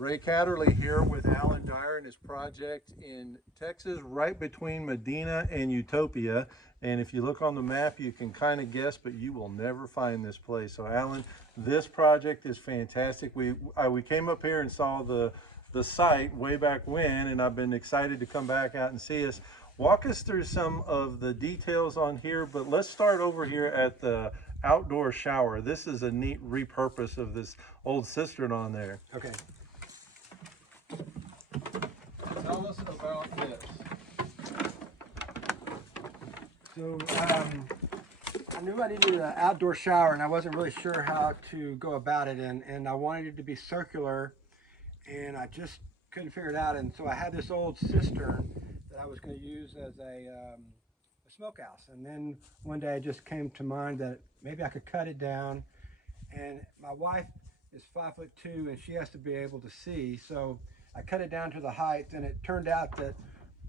Ray Catterley here with Allen Dyer and his project in Texas, right between Medina and Utopia. And if you look on the map, you can kind of guess, but you will never find this place. So Allen, this project is fantastic. We came up here and saw the site way back when, and I've been excited to come back out and see us. Walk us through some of the details on here, but let's start over here at the outdoor shower. This is a neat repurpose of this old cistern on there. Okay. Tell us about this. So I knew I needed an outdoor shower, and I wasn't really sure how to go about it, and I wanted it to be circular, and I just couldn't figure it out. And so I had this old cistern that I was going to use as a smokehouse, and then one day it just came to mind that maybe I could cut it down. And my wife is 5'2", and she has to be able to see, so I cut it down to the height, and it turned out that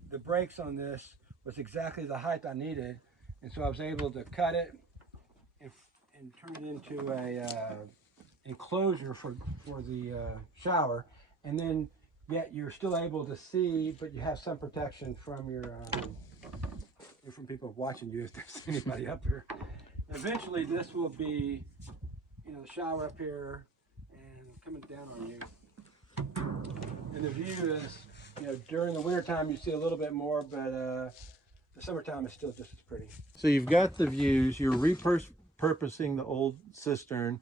the brakes on this was exactly the height I needed, and so I was able to cut it and turn it into a enclosure for the shower, and then yet you're still able to see, but you have some protection from from people watching you if there's anybody up here. And eventually, this will be, the shower up here and coming down on you. And the view is, during the winter time you see a little bit more, but the summertime is still just as pretty. So you've got the views, you're repurposing the old cistern.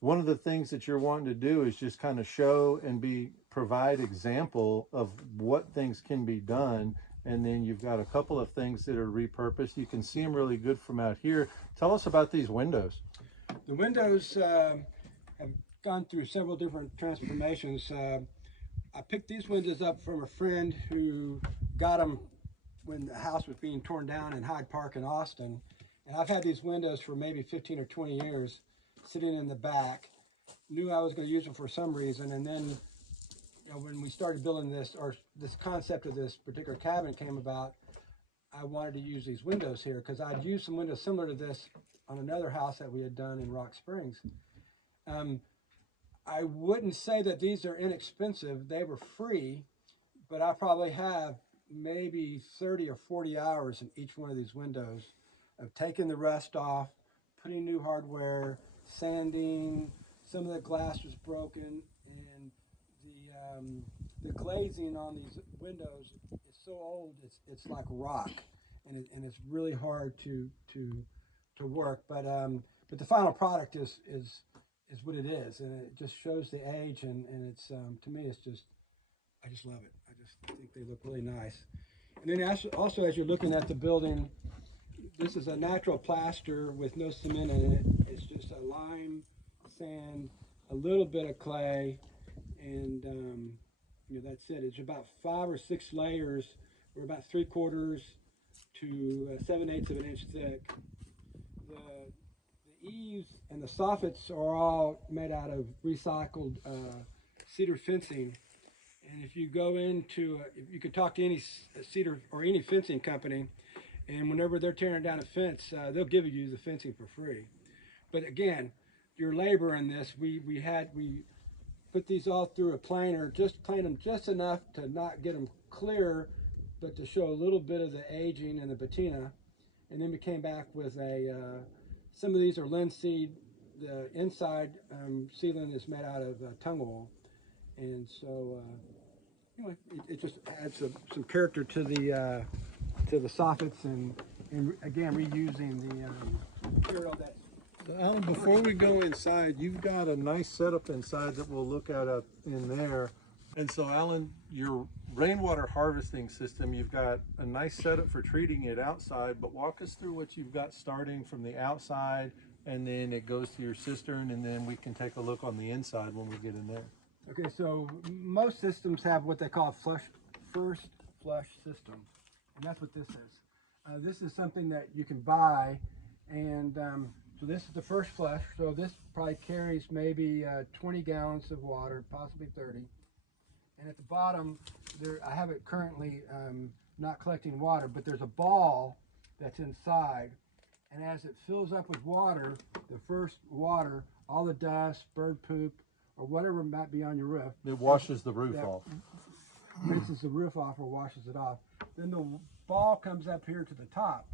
One of the things that you're wanting to do is just kind of show and provide example of what things can be done. And then you've got a couple of things that are repurposed. You can see them really good from out here. Tell us about these windows. The windows have gone through several different transformations. I picked these windows up from a friend who got them when the house was being torn down in Hyde Park in Austin. And I've had these windows for maybe 15 or 20 years sitting in the back. Knew I was going to use them for some reason, and then when we started building this, or this concept of this particular cabinet came about, I wanted to use these windows here because I'd used some windows similar to this on another house that we had done in Rock Springs. I wouldn't say that these are inexpensive. They were free, but I probably have maybe 30 or 40 hours in each one of these windows of taking the rust off, putting new hardware, sanding. Some of the glass was broken, and the glazing on these windows is so old it's like rock, and it's really hard to work. But the final product is what it is, and it just shows the age, and it's to me it's just, I just love it. I just think they look really nice. And then also as you're looking at the building, this is a natural plaster with no cement in it. It's just a lime, sand, a little bit of clay, and that's it. It's about 5 or 6 layers. We're about 3/4 to 7/8 of an inch thick. The eaves and the soffits are all made out of recycled cedar fencing. And if you go into, you could talk to any cedar or any fencing company, and whenever they're tearing down a fence, they'll give you the fencing for free. But again, your labor in this, we put these all through a planer, just plane them just enough to not get them clear, but to show a little bit of the aging and the patina. And then we came back with some of these are linseed. The inside sealant is made out of tung oil, and so anyway, it just adds some character to the soffits, and again reusing the material that. So Allen, before we go inside, you've got a nice setup inside that we'll look at up in there. And so Allen, your rainwater harvesting system, you've got a nice setup for treating it outside, but walk us through what you've got starting from the outside, and then it goes to your cistern, and then we can take a look on the inside when we get in there. Okay, so most systems have what they call a first flush system, and that's what this is. This is something that you can buy, and so this is the first flush. So this probably carries maybe 20 gallons of water, possibly 30. And at the bottom, I have it currently not collecting water, but there's a ball that's inside. And as it fills up with water, the first water, all the dust, bird poop, or whatever might be on your roof. It washes the roof that off. rinses the roof off or washes it off. Then the ball comes up here to the top,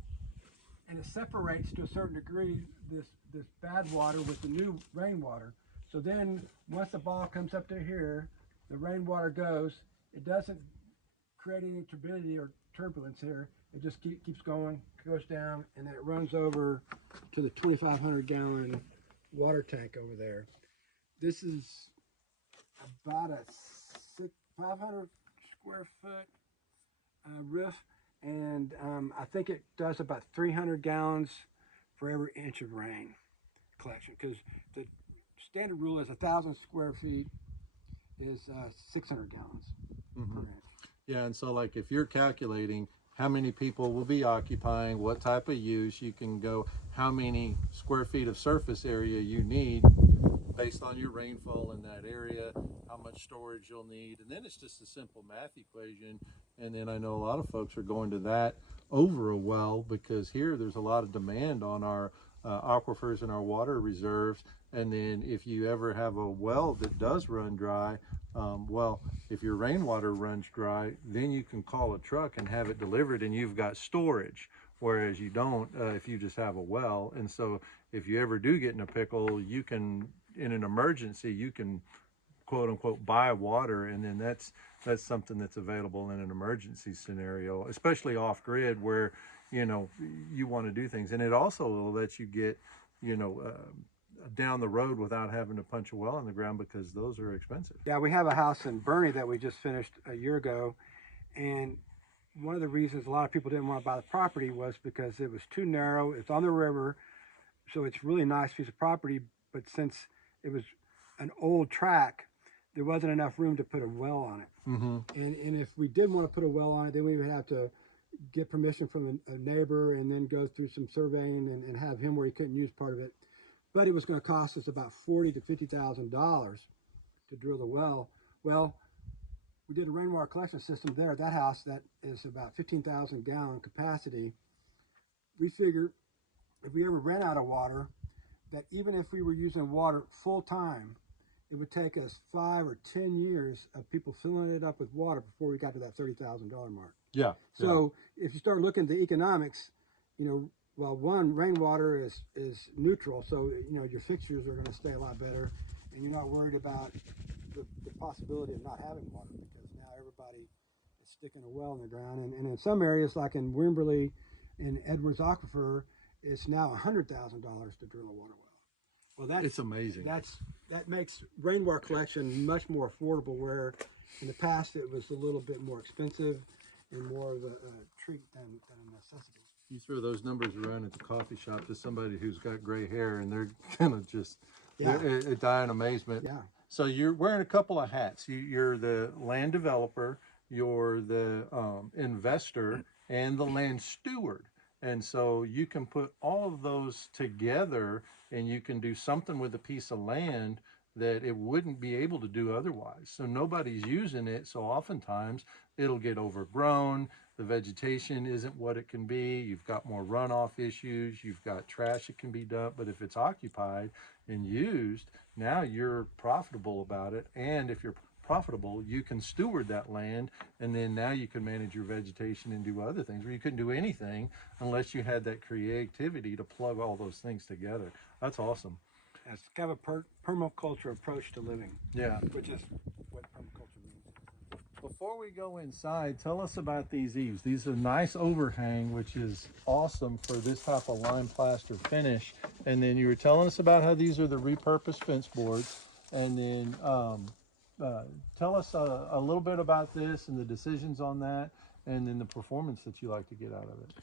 and it separates to a certain degree this bad water with the new rainwater. So then once the ball comes up to here, the rainwater goes. It doesn't create any turbidity or turbulence here. It just keeps going, goes down, and then it runs over to the 2,500 gallon water tank over there. This is about a 500 square foot roof, and I think it does about 300 gallons for every inch of rain collection, because the standard rule is 1,000 square feet is 600 gallons per inch. Yeah, and so like if you're calculating how many people will be occupying, what type of use, you can go how many square feet of surface area you need based on your rainfall in that area, how much storage you'll need, and then it's just a simple math equation. And then I know a lot of folks are going to that over a well, because here there's a lot of demand on our aquifers and our water reserves. And then if you ever have a well that does run dry, well, if your rainwater runs dry, then you can call a truck and have it delivered, and you've got storage, whereas you don't if you just have a well. And so if you ever do get in a pickle, you can, in an emergency, you can quote unquote buy water, and then that's something that's available in an emergency scenario, especially off grid where you want to do things. And it also will let you get down the road without having to punch a well in the ground, because those are expensive. Yeah, we have a house in Bernie that we just finished a year ago, and one of the reasons a lot of people didn't want to buy the property was because it was too narrow. It's on the river, so it's a really nice piece of property, but since it was an old track, there wasn't enough room to put a well on it. And if we did want to put a well on it, then we would have to get permission from a neighbor and then go through some surveying and have him where he couldn't use part of it. But it was going to cost us about $40,000 to $50,000 to drill the well. Well, we did a rainwater collection system there at that house that is about 15,000 gallon capacity. We figured if we ever ran out of water, that even if we were using water full time, it would take us 5 or 10 years of people filling it up with water before we got to that $30,000 mark. Yeah. So if you start looking at the economics, well, one, rainwater is neutral, so your fixtures are going to stay a lot better, and you're not worried about the possibility of not having water, because now everybody is sticking a well in the ground. And in some areas, like in Wimberley and Edwards Aquifer, it's now $100,000 to drill a water well. Well, It's amazing. That makes rainwater collection much more affordable, where in the past it was a little bit more expensive and more of a treat than a necessity. You throw those numbers around at the coffee shop to somebody who's got gray hair, and they're gonna just die in amazement. Yeah. So you're wearing a couple of hats. You're the land developer, you're the investor, and the land steward. And so you can put all of those together, and you can do something with a piece of land that it wouldn't be able to do otherwise. So nobody's using it, so oftentimes it'll get overgrown. The vegetation isn't what it can be. You've got more runoff issues. You've got trash that can be dumped. But if it's occupied and used, now you're profitable about it. And if you're profitable, you can steward that land, and then now you can manage your vegetation and do other things where you couldn't do anything unless you had that creativity to plug all those things together. That's awesome. It's kind of a permaculture approach to living. Yeah. Which is what permaculture means. Before we go inside, tell us about these eaves. These are nice overhang, which is awesome for this type of lime plaster finish. And then you were telling us about how these are the repurposed fence boards. And then tell us a little bit about this and the decisions on that, and then the performance that you like to get out of it.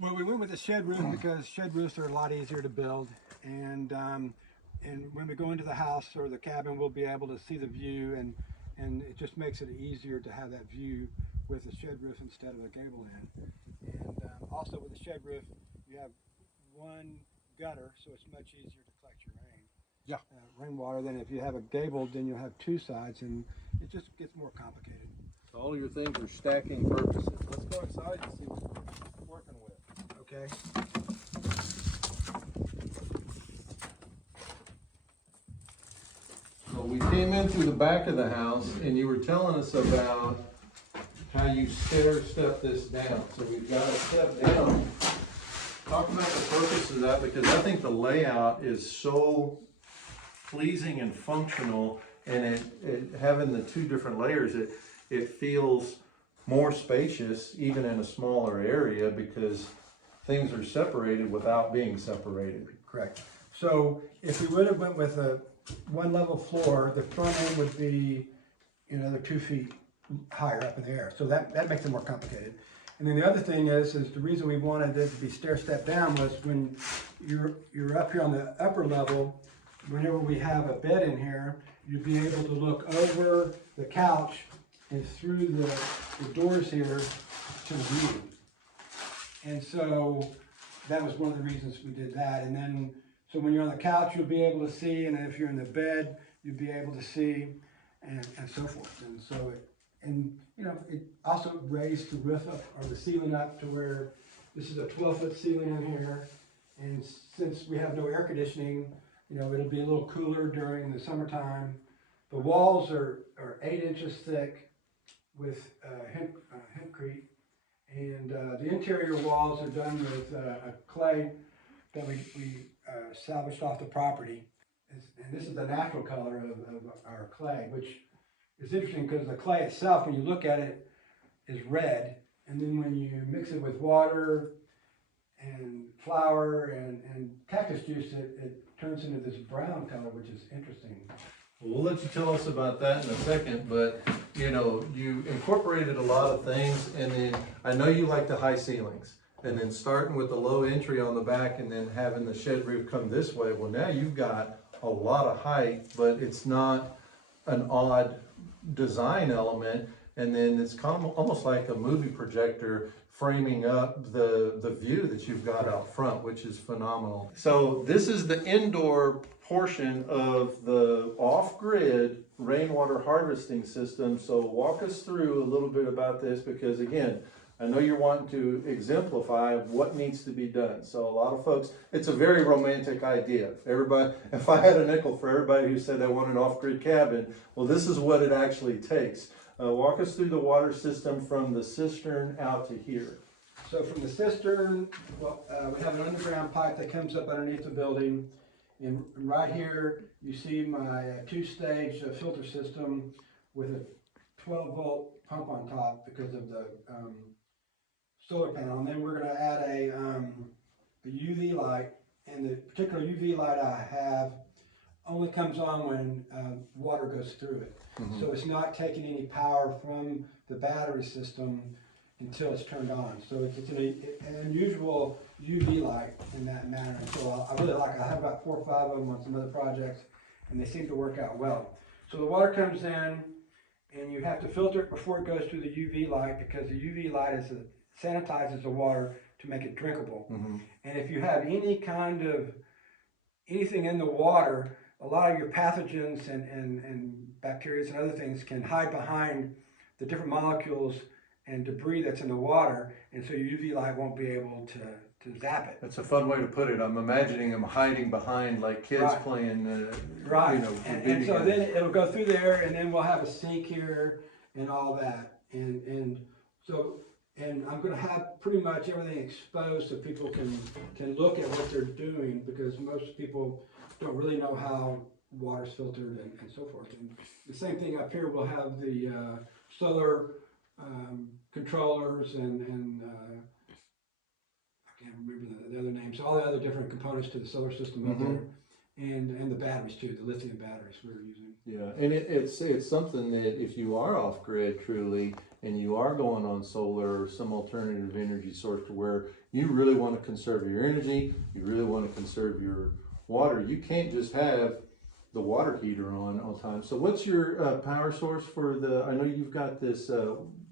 Well, we went with the shed roof because shed roofs are a lot easier to build, and when we go into the house or the cabin, we'll be able to see the view, and it just makes it easier to have that view with the shed roof instead of a gable end. And also with the shed roof, you have one gutter, so it's much easier to collect your rainwater than if you have a gable. Then you'll have two sides, and it just gets more complicated. So all your things are stacking purposes. Let's go inside and see what we're working with. Okay. So we came in through the back of the house and you were telling us about how you stair step this down. So we've got to step down. Talk about the purpose of that, because I think the layout is so pleasing and functional, and having the two different layers, it feels more spacious even in a smaller area because things are separated without being separated. Correct. So if we would have went with a one level floor, the front end would be, you know, they're 2 feet higher up in the air. So that makes it more complicated. And then the other thing is the reason we wanted it to be stair step down was when you're up here on the upper level, whenever we have a bed in here, you'd be able to look over the couch and through the doors here to the view. And so that was one of the reasons we did that. And then, so when you're on the couch, you'll be able to see, and if you're in the bed, you'll be able to see, and so forth. And so you know, it also raised the roof up, or the ceiling up, to where this is a 12-foot ceiling in here. And since we have no air conditioning, you know, it'll be a little cooler during the summertime. The walls are 8 inches thick with hempcrete. And the interior walls are done with a clay that we salvaged off the property. And this is the natural color of our clay, which is interesting because the clay itself, when you look at it, is red. And then when you mix it with water and flour and cactus juice, it turns into this brown color, which is interesting. We'll let you tell us about that in a second, but you know, you incorporated a lot of things, and then I know you like the high ceilings, and then starting with the low entry on the back and then having the shed roof come this way. Well, now you've got a lot of height, but it's not an odd design element, and then it's kind of almost like a movie projector framing up the view that you've got out front, which is phenomenal. So this is the indoor portion of the off-grid rainwater harvesting system. So walk us through a little bit about this, because again, I know you're wanting to exemplify what needs to be done. So a lot of folks, it's a very romantic idea. Everybody, if I had a nickel for everybody who said they want an off-grid cabin, well, this is what it actually takes. Walk us through the water system from the cistern out to here. So from the cistern, well, we have an underground pipe that comes up underneath the building. And right here, you see my 2-stage filter system with a 12-volt pump on top because of the solar panel. And then we're going to add a UV light. And the particular UV light I have only comes on when water goes through it. Mm-hmm. So it's not taking any power from the battery system until it's turned on. So it's an unusual UV light in that manner. And so I really like it. I have about 4 or 5 of them on some other projects, and they seem to work out well. So the water comes in, and you have to filter it before it goes through the UV light, because the UV light sanitizes the water to make it drinkable. Mm-hmm. And if you have any kind of anything in the water, a lot of your pathogens and bacteria and other things can hide behind the different molecules and debris that's in the water, and so your UV light won't be able to zap it. That's a fun way to put it. I'm imagining them hiding behind like kids right. playing, right. You know, and so then it'll go through there, and then we'll have a sink here and all that, and I'm going to have pretty much everything exposed so people can look at what they're doing, because most people don't really know how water's filtered and so forth. And the same thing up here, we'll have the solar controllers and I can't remember the other names, all the other different components to the solar system up there, and the batteries too, the lithium batteries we're using. Yeah, and it's something that if you are off grid truly, and you are going on solar or some alternative energy source to where you really want to conserve your energy, you really want to conserve your water, you can't just have the water heater on all the time. So what's your power source for I know you've got this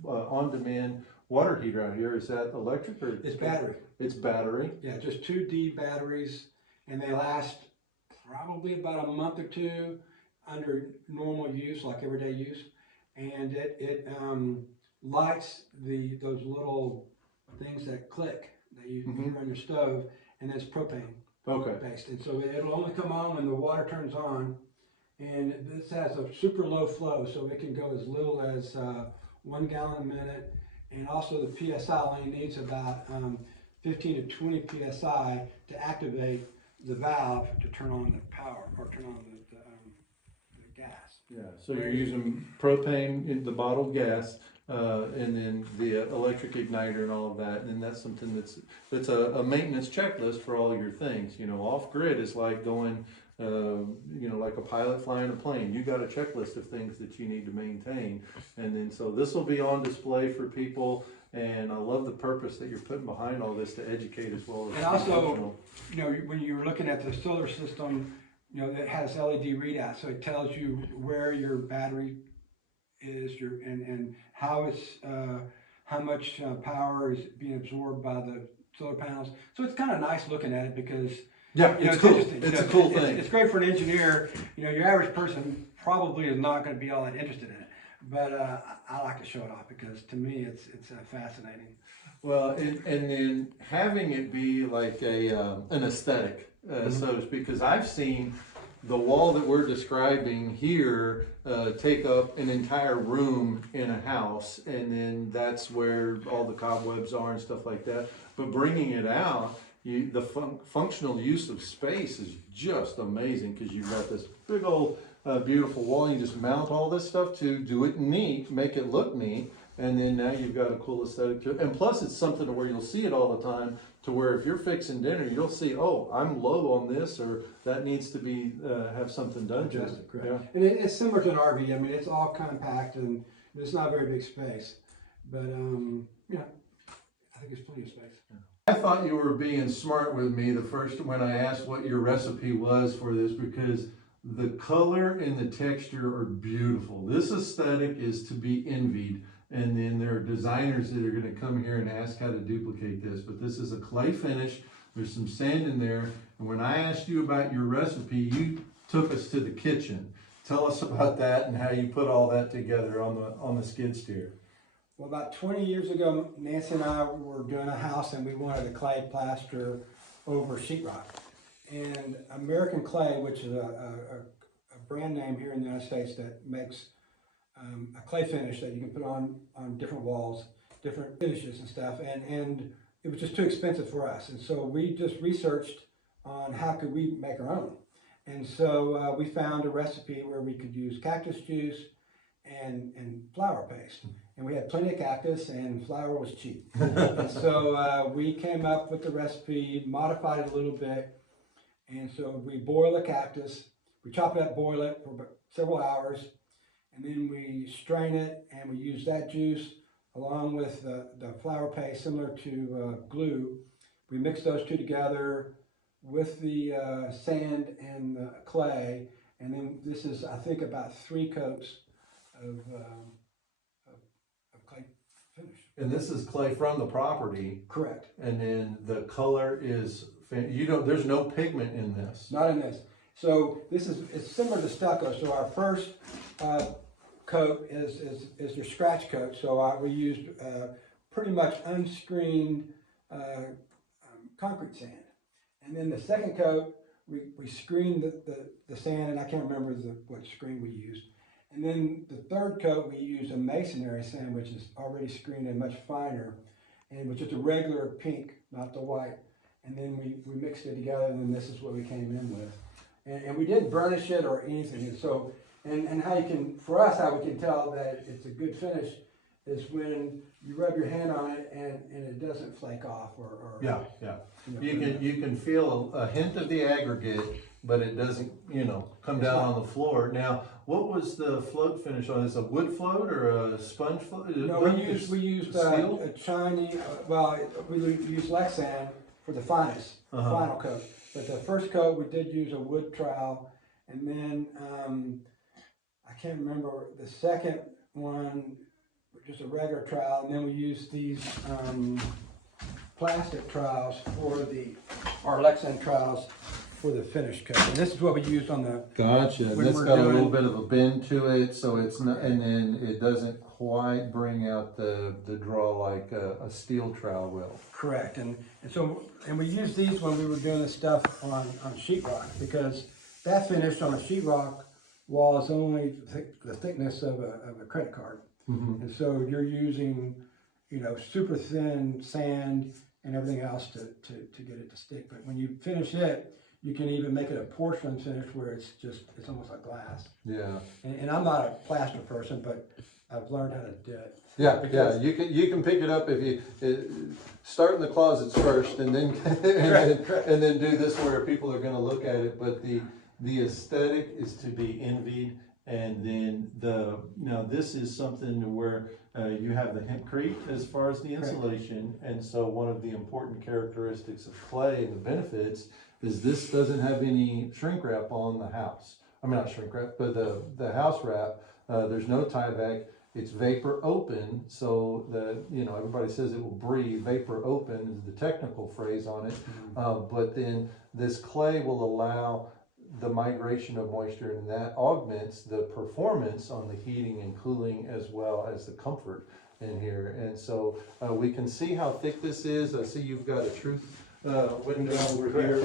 on-demand water heater out here. Is that electric or? It's battery. It's battery? Yeah, just 2D batteries, and they last probably about a month or two under normal use, like everyday use. And it lights those little things that click that you hear on your stove, and it's propane. Okay. Based. And so it'll only come on when the water turns on, And this has a super low flow, so it can go as little as 1 gallon a minute. And also the PSI only needs about 15 to 20 PSI to activate the valve to turn on the power or turn on the gas. Yeah, so you're using propane in the bottled gas, and then the electric igniter and all of that, and then that's something that's a maintenance checklist for all your things. You know, off grid is like going, you know, like a pilot flying a plane. You got a checklist of things that you need to maintain, and then so this will be on display for people. And I love the purpose that you're putting behind all this to educate as well as. And also, you know, when you're looking at the solar system, you know, that has LED readout, so it tells you where your battery is, and how it's how much power is being absorbed by the solar panels. So it's kind of nice looking at it because yeah, you know, it's cool. interesting. It's you know, a cool thing. It's great for an engineer. You know, your average person probably is not going to be all that interested in it, but I like to show it off because to me it's fascinating. Well, and then having it be like an aesthetic, so to speak, because I've seen the wall that we're describing here take up an entire room in a house, and then that's where all the cobwebs are and stuff like that. But bringing it out, the functional use of space is just amazing because you've got this big old beautiful wall. You just mount all this stuff to do it neat, make it look neat. And then now you've got a cool aesthetic to it. And plus it's something to where you'll see it all the time, to where if you're fixing dinner, you'll see, oh, I'm low on this, or that needs to be, have something done to it. Yeah. And it's similar to an RV. I mean, it's all compact and it's not a very big space. But, yeah, I think there's plenty of space. I thought you were being smart with me when I asked what your recipe was for this, because the color and the texture are beautiful. This aesthetic is to be envied. And then there are designers that are going to come here and ask how to duplicate this. But this is a clay finish. There's some sand in there. And when I asked you about your recipe, you took us to the kitchen. Tell us about that and how you put all that together on the skid steer. Well, about 20 years ago, Nancy and I were doing a house and we wanted a clay plaster over sheetrock. And American Clay, which is a brand name here in the United States that makes a clay finish that you can put on different walls, different finishes and stuff, and it was just too expensive for us. And so we just researched on how could we make our own. And so we found a recipe where we could use cactus juice and flour paste. And we had plenty of cactus and flour was cheap. And so we came up with the recipe, modified it a little bit. And so we boil the cactus, we chop it up, boil it for several hours, and then we strain it and we use that juice along with the flour paste, similar to glue. We mix those two together with the sand and the clay, and then this is, I think, about 3 coats of clay finish. And this is clay from the property. Correct. And then the color is, there's no pigment in this. Not in this. So it's similar to stucco. So our first coat is your scratch coat. So we used pretty much unscreened concrete sand. And then the second coat, we screened the sand, and I can't remember what screen we used. And then the third coat, we used a masonry sand, which is already screened and much finer, and it was just a regular pink, not the white. And then we mixed it together, and then this is what we came in with. And we didn't burnish it or anything. And so, and how you can, for us, how we can tell that it's a good finish is when you rub your hand on it and it doesn't flake off or yeah. You can feel a hint of the aggregate, but it doesn't, come down on the floor. Now, what was the float finish on this? A wood float or a sponge float? No, we used a shiny, we used Lexan for the final coat. But the first coat, we did use a wood trowel, and then I can't remember the second one, just a regular trowel, and then we used these plastic trowels our Lexan trowels for the finish coat. And this is what we used on the. Gotcha. This got a little bit of a bend to it, so it's not, and then it doesn't quite bring out the draw like a steel trowel will. Correct. And we used these when we were doing the stuff on sheetrock, because that finish on a sheetrock wall is only the thickness of a credit card. Mm-hmm. And so you're using, super thin sand and everything else to get it to stick. But when you finish it, you can even make it a porcelain finish where it's almost like glass. Yeah. And I'm not a plaster person, but I've learned how to do it. Yeah. You can pick it up if you start in the closets first, and then and then do this where people are going to look at it. But the aesthetic is to be envied, and then now this is something where you have the hempcrete as far as the insulation, and so one of the important characteristics of clay and the benefits is this doesn't have any shrink wrap on the house. I mean, not shrink wrap, but the house wrap. There's no tie back. It's vapor open, so that everybody says it will breathe. Vapor open is the technical phrase on it, but then this clay will allow the migration of moisture, and that augments the performance on the heating and cooling as well as the comfort in here. And so we can see how thick this is. I see you've got a truth window over here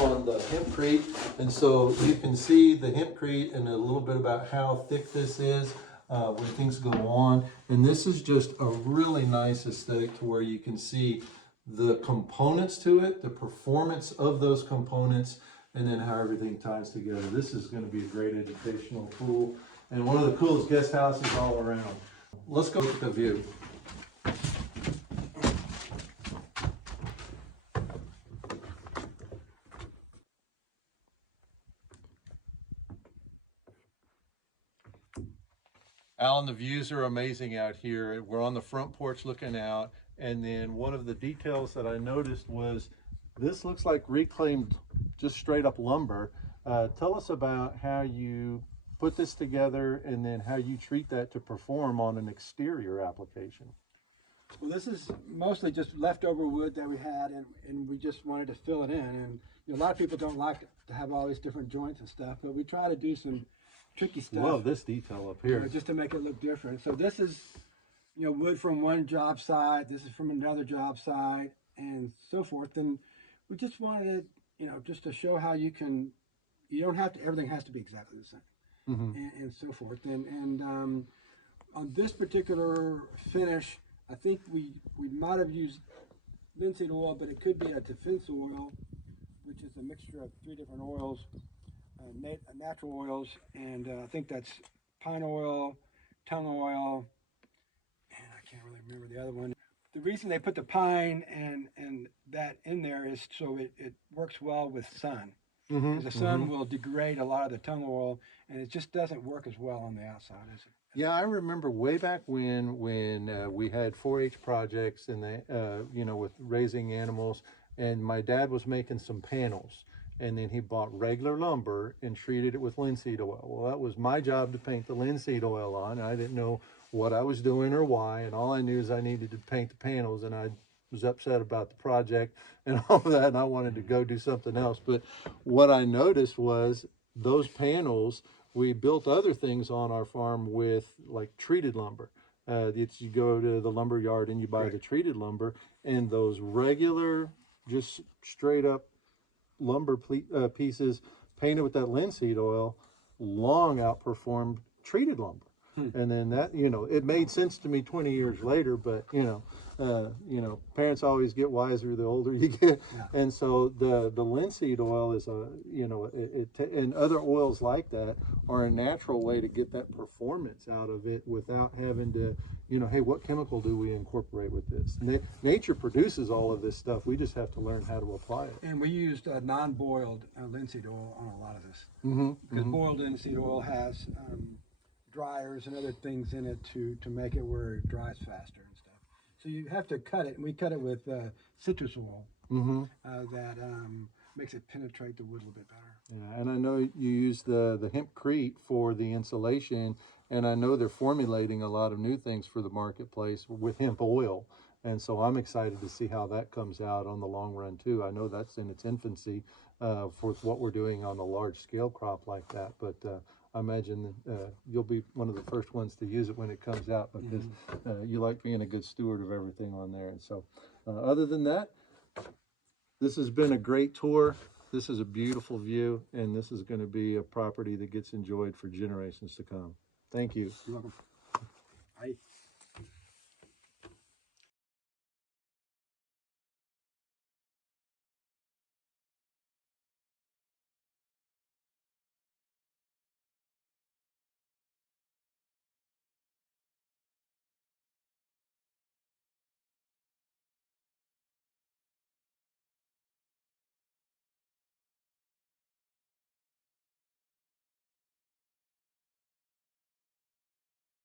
on the hempcrete, and so you can see the hempcrete and a little bit about how thick this is. When things go on, and this is just a really nice aesthetic to where you can see the components to it, the performance of those components, and then how everything ties together. This is going to be a great educational tool and one of the coolest guest houses all around. Let's go look at the view. Alan, the views are amazing out here. We're on the front porch looking out, and then one of the details that I noticed was this looks like reclaimed, just straight up lumber. Tell us about how you put this together and then how you treat that to perform on an exterior application. Well, this is mostly just leftover wood that we had, and we just wanted to fill it in. And a lot of people don't like to have all these different joints and stuff, but we try to do some tricky stuff. Love this detail up here. Just to make it look different. So this is, wood from one job site. This is from another job site, and so forth. And we just wanted to, just to show how you don't have to. Everything has to be exactly the same, and so forth. And on this particular finish, I think we might have used linseed oil, but it could be a defense oil, which is a mixture of 3 different oils. Natural oils, and I think that's pine oil, tung oil, and I can't really remember the other one. The reason they put the pine and that in there is so it works well with sun. Because the sun will degrade a lot of the tung oil, and it just doesn't work as well on the outside, is it? Yeah, I remember way back when we had 4-H projects and they, with raising animals, and my dad was making some panels. And then he bought regular lumber and treated it with linseed oil. Well, that was my job to paint the linseed oil on. I didn't know what I was doing or why, and all I knew is I needed to paint the panels, and I was upset about the project and all that, and I wanted to go do something else. But what I noticed was those panels, we built other things on our farm with like treated lumber. You go to the lumber yard and you buy the treated lumber, and those regular, just straight up lumber pieces painted with that linseed oil long outperformed treated lumber. And then that, it made sense to me 20 years later, but parents always get wiser the older you get. Yeah. And so the linseed oil is and other oils like that are a natural way to get that performance out of it without having to, hey, what chemical do we incorporate with this? Nature produces all of this stuff. We just have to learn how to apply it. And we used non-boiled linseed oil on a lot of this. Because boiled linseed oil has dryers and other things in it to make it where it dries faster and stuff. So you have to cut it, and we cut it with citrus oil that makes it penetrate the wood a little bit better. Yeah, and I know you use the hempcrete for the insulation, and I know they're formulating a lot of new things for the marketplace with hemp oil. And so I'm excited to see how that comes out on the long run too. I know that's in its infancy for what we're doing on a large scale crop like that, but I imagine you'll be one of the first ones to use it when it comes out, because you like being a good steward of everything on there. And so other than that, this has been a great tour. this is a beautiful view, and this is going to be a property that gets enjoyed for generations to come. Thank you. You're welcome. Bye.